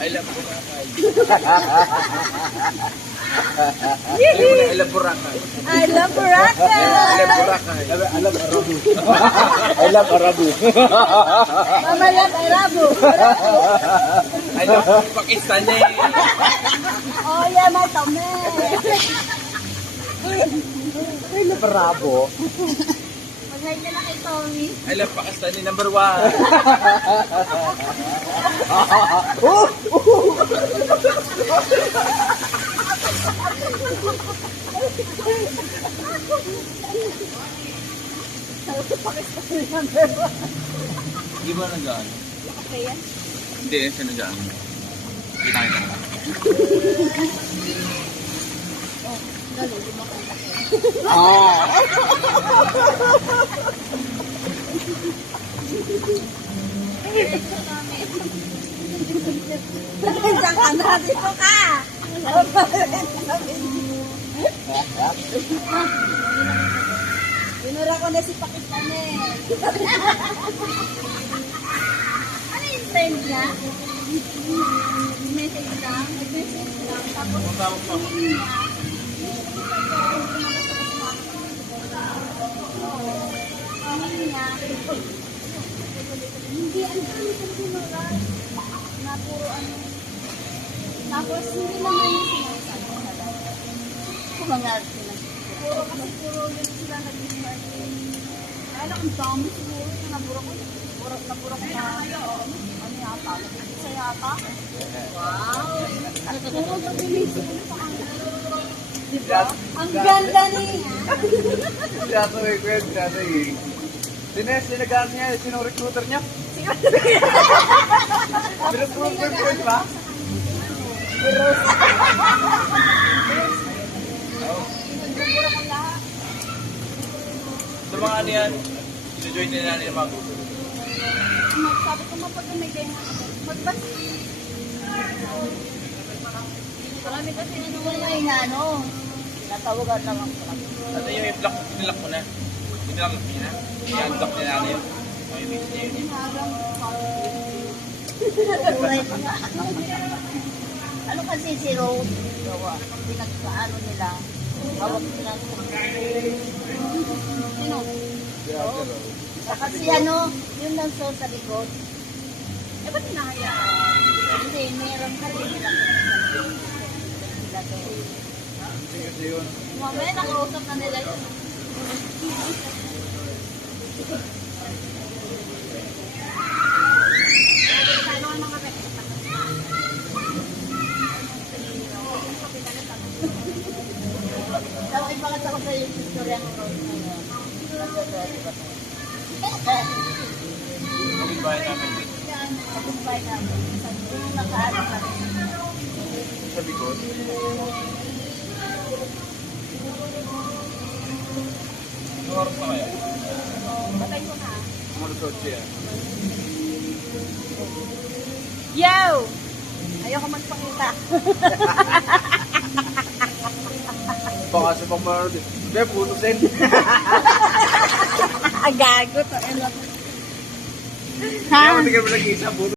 I love Boracay. I love Boracay. I love Boracay. I love Boracay. I love Arabu. I love Arabu. Mama love Arabu. I love Pakistan eh. Oh yeah, my tome. I love Arabu. Mag-hi ka na kay Tommy. I love Pakistan eh, number 1. Di ba nag-ano? Okay yan. Hindi, siya nag-ano. Kita kita na. Isang ka na dito ka. Binura ko na si Pakistan eh. Ano yung trend niya? Message lang. Nag-message lang. Tapos sabihin niya. Sabihin niya. Hindi, ang dami kong binura. Na puro ano. Tapos hindi naman yung sinasabi sa lahat. Kung mga puro kasi puro yun sila nag-start. Kaya lang ang dami siguro yung nabura ko. Nabura ko na ano yata. Isa yata. Wow! Puro mabilis yun pa ang diba? Ang ganda niya. Siya ito eh, Gwen. Siya ito eh. Dines, sinagaan niya. Sino recruiter niya? Recruiter ko ba? Sa mga ano yan, sinajoin nila nila mga gusto. Sabi ko mapag-umay kayo nga ako. Magbas. Marami kasi nanungulay nga ano. Natawagan lang ako. Ano yung i-block, pinlock mo na? Pinlock mo na? I-unblock nila na yun. Ay, miss niya yun. Ano kasi si Rose? Pinagkaano nila. Hawak nila. Sino? Kasi ano, yun lang so sa likod. Eh, ba't hinahayaan? Hindi, meron kasi nila. Kasi yun. Mamaya nakausap na nila yun. Daw ipangat ako sa yung istorya ng Rose na yun. Pag-invite namin. Pag-invite namin. Yung nakaano ka rin. Sa likod. Ano oras na kaya? Batay ko na. Ang oras 8 yan. Yo! Ayoko magpakita. Baka sa pang-marod. Hindi, puto din. Gago to. Kaya matigal mo lang isa, puto.